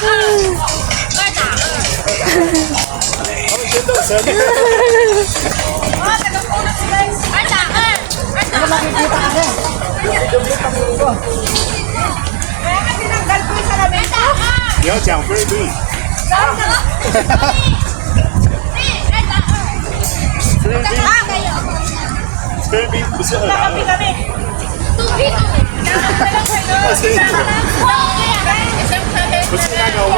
你要讲菲律宾。菲律宾不是2打2。不是那个1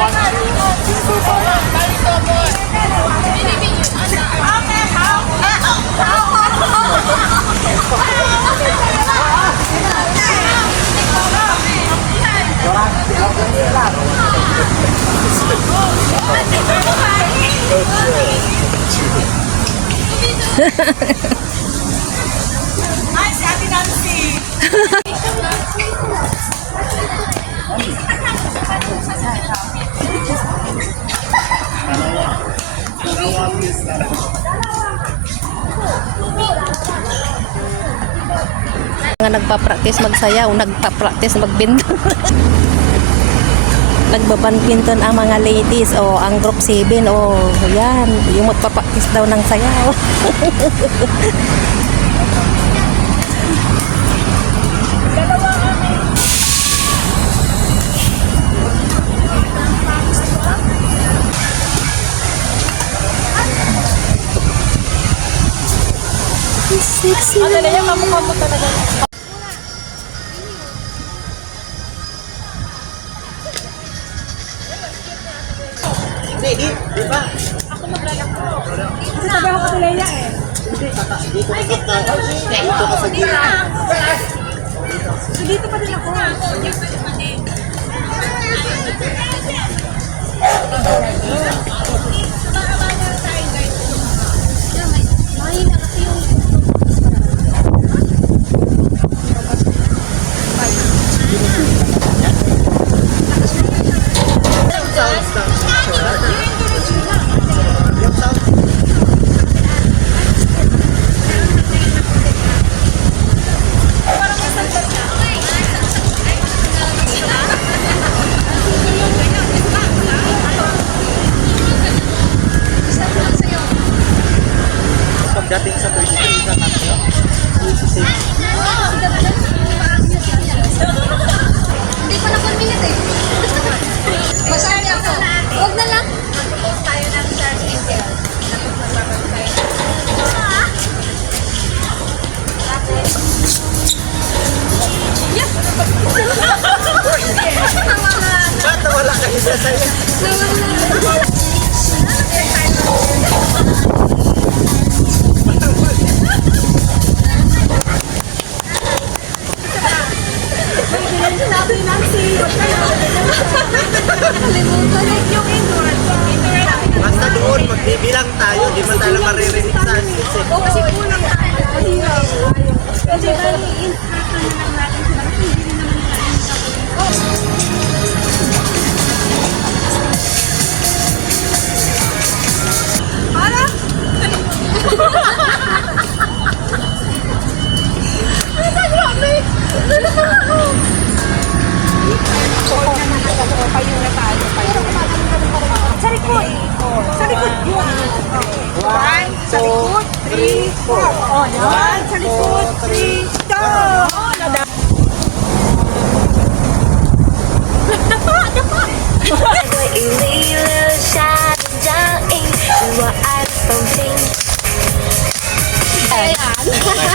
Nga nagpa-practice magsayaw, nagpa-practice magbintan. Nagbabadminton ang mga ladies o ang group 7 o yan, yung magpa-practice daw ng sayaw. Sexy. Ano na yung kamukha mo talaga? Hindi, di ba? Ako maglalako. Kasi sabi ako kay Leia eh. Hindi, dito ka sa gilid. Dito pa din ako. Pagdating sa 33 sa tatlo, 26. Hindi pa na 1 minute eh. Masaya ako. Huwag na lang. Mag-post tayo ng search engine. Ba't wala kayo sa saya? Basta doon, magbibilang tayo, di man tayo maririnig sa assist eh. Kasi kulang tayo. Kasi bali, in-track na lang natin sila. Kasi hindi rin naman nila para? Sa likod. Sa likod yun. 1, sa likod, 3, 4. Oh, yan. Sa likod, 3, go! Dapa! Dapa!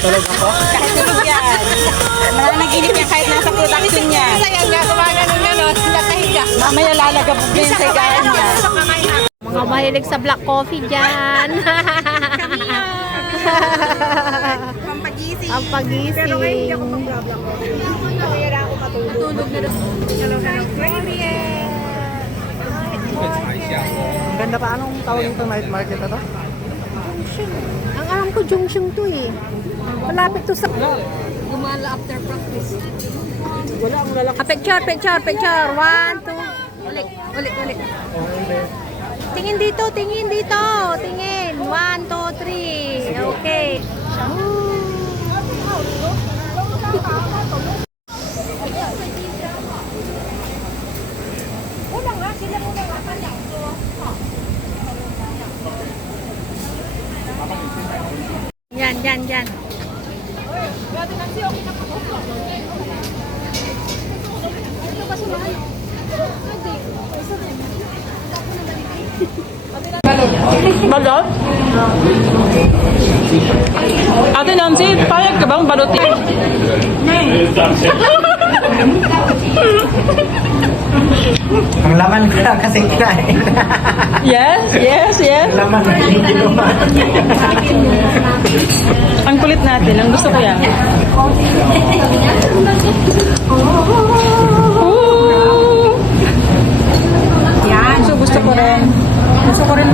Tulog ako? Kahit tulog yan. Nananaginip niya kahit nasa production niya. Sayang nga, kumagan ng gano'n. Nakahiga. Mamaya lalagabog din sa higaan niya. Mga mahilig sa black coffee dyan. Pampagising. Ang pagising. Pero ngayon hindi ako mag-black coffee. Kaya ako matulog. Tulog na rin. Hello, hello. Baby! Ang ganda pa, anong tawag nito night market na to? Ang alam ko, Jungsyung to eh. Malapit to sa... Gumala after practice. Wala ang lalaki. Picture, picture, picture. 1, 2. Ulit, ulit, ulit. Tingin dito, tingin dito. Tingin. 1, 2, 3. Okay. Wala nga. Yan, yan, yan. Balot? Ate Nancy, payag ka bang balutin? Ang laman ko lang kasi kinain. Yes, yes, yes. Laman na hindi naman. Ang kulit natin, ang gusto ko yan. Ooh. Yan. So gusto ko rin. Gusto ko rin